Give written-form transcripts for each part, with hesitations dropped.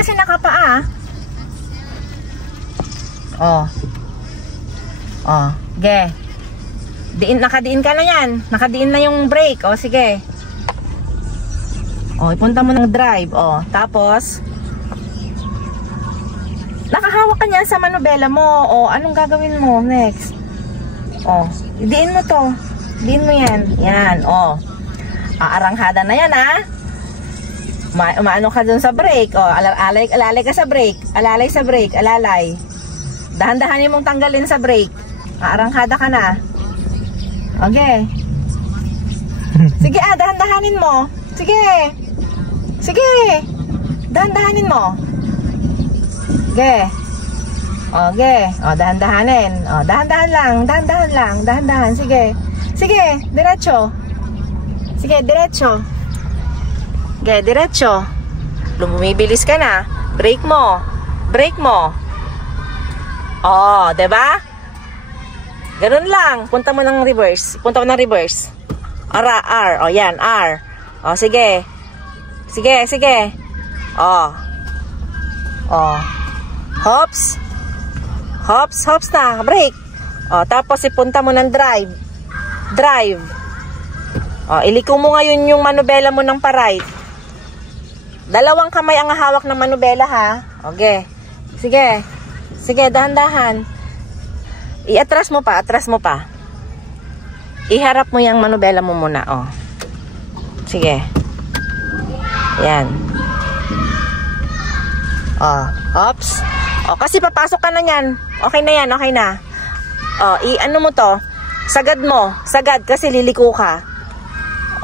kasi nakapaa. Oh. Oh, ge. Nakadiin ka na yan. Nakadiin na yung brake. O, sige. O, ipunta mo ng drive. O, tapos nakahawak ka niyan sa manubela mo. O, anong gagawin mo next? O, idiin mo to. Idiin mo yan. Yan, o. Aranghada na yan, ha? Umaano ka dun sa brake. O, alalay ka sa brake. Alalay sa brake. Alalay. Dahan-dahanin mong tanggalin sa brake. Aranghada ka na. Okay. Sige, dahan-dahanin mo. Sige. Sige. Dahan-dahanin mo. Okay. Okay. O, dahan-dahanin. O, dahan-dahan lang. Dahan-dahan lang. Dahan-dahan. Sige. Sige, diretso. Sige, diretso. Okay, diretso. Lumibilis ka na. Brake mo. Brake mo. O, diba? Ganun lang. Punta mo ng reverse. Punta mo ng reverse. R. O, yan. R. O, sige. Sige, sige. O. O. Hops. Hops, hops na. Brake. O, tapos ipunta mo ng drive. Drive. O, iliko mo ngayon yung manubela mo ng pa-right. Dalawang kamay ang hawak ng manubela, ha? Okay. Sige. Sige, dahan-dahan. Iatras mo pa, atras mo pa. Iharap mo yung manubela mo muna, oh. Sige. Yan. Oh, ops. Oh, kasi papasok ka na yan. Okay na yan, okay na. Oh, i-ano mo to? Sagad mo. Sagad kasi liliko ka.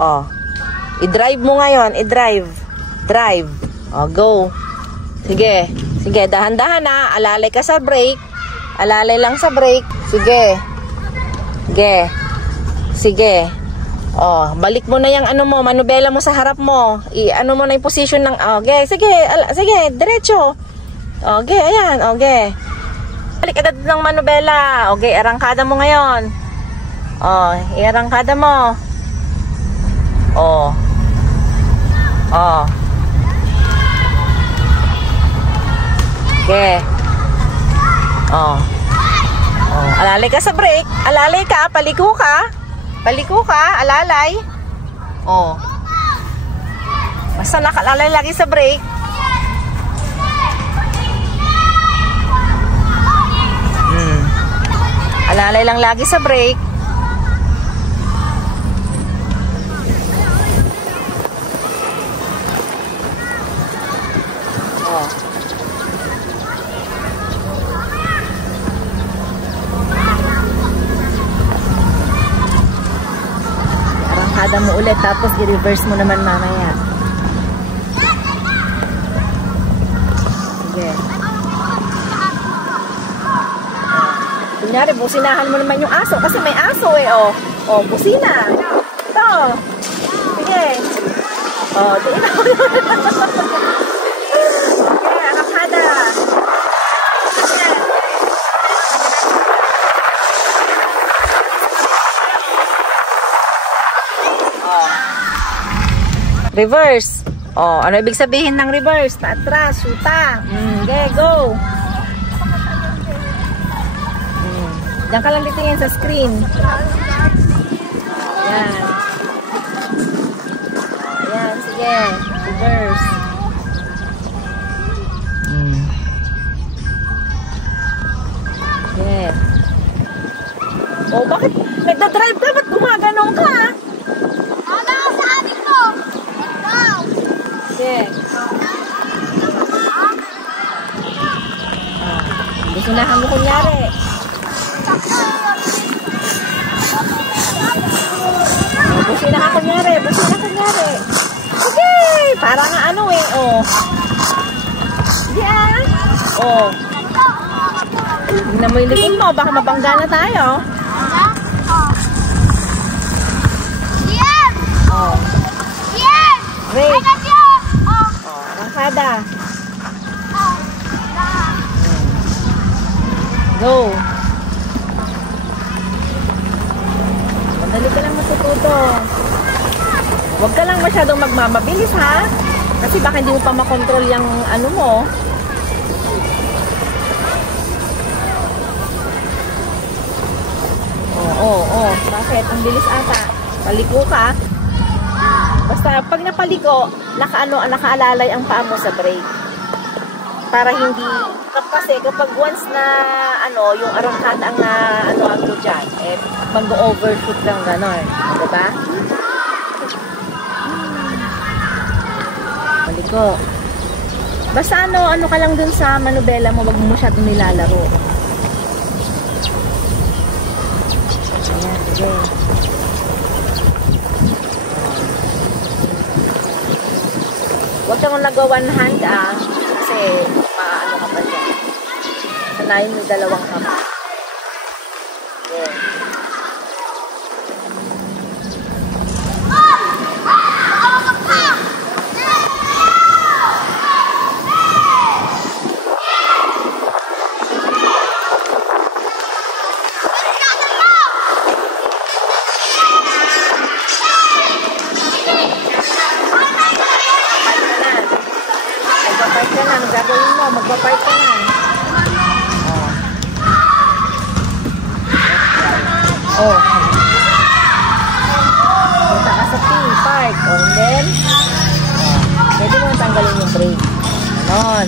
Oh. I-drive mo ngayon, i-drive. Drive. Oh, go. Sige. Sige, dahan-dahan na. Alalay ka sa brake. Alalay lang sa brake. Sige. Sige. Sige. Oh, balik mo na yung ano mo, manubela mo sa harap mo. I-ano mo na yung position ng okay. Sige, sige, diretso. Okay, ayan, okay. Balik agad ng manubela. Okay, arangkada mo ngayon. Oh, i-arangkada mo. Oh. Oh. Okay. Oh. Oh, alalay ka sa brake. Alalay ka, paliko ka. Paliko ka, alalay. Oh. Basta nakalalay lagi sa brake. Alalay lang lagi sa brake. Oh. Arangkada mo ulit tapos i-reverse mo naman mamaya. Sige. Kunyari, businahan mo naman yung aso kasi may aso eh, oh. Oh, busina. Ito. Sige. Oh, tingin ako. Okay, arangkada. Okay. Oh. Reverse. Oh, ano ibig sabihin ng reverse? Patras, shoota. Okay, go. Diyan ka lang titingin sa screen. Ayan. Ayan, sige. Reverse. Okay. Oh, bakit nagdadrive ka? Ba't gumaganong ka? Wala ka sa atin mo. Ikaw. Sige. Businahan mo kunyari. Busina ka kunyari. Busina kunyari. Okay. Para nga ano eh. Oh. Diyan. Oh. Tingnan mo yung likod mo. Baka mabangga na tayo. Diyan. Oh. Diyan. Wait. Oh. Arangkada. Go. Madali ka lang matututo. Huwag ka lang masyadong magmamabilis, ha? Kasi baka hindi mo pa makontrol yung ano mo. Oo. Bakit? Ang bilis ata. Paliko ka. Basta pag napaligo, nakaalalay ang paa mo sa brake. Para hindi, kasi kapag once na, yung arangkada ang ang mo dyan, mag-overshoot lang gano'n. Diba? Paliko. Basta ano ka lang dun sa manubela mo, wag mo masyadong nilalaro. Ayan, sige. Huwag kang nag-one hand kasi maano ka pa dyan. Sanayin mo dalawang kamay. Okay. Magpapark ka na. Anong gagawin mo? Magpapark ka na. Punta ka sa P-Park. And then, pwede mo tanggalin yung brake. Ganon.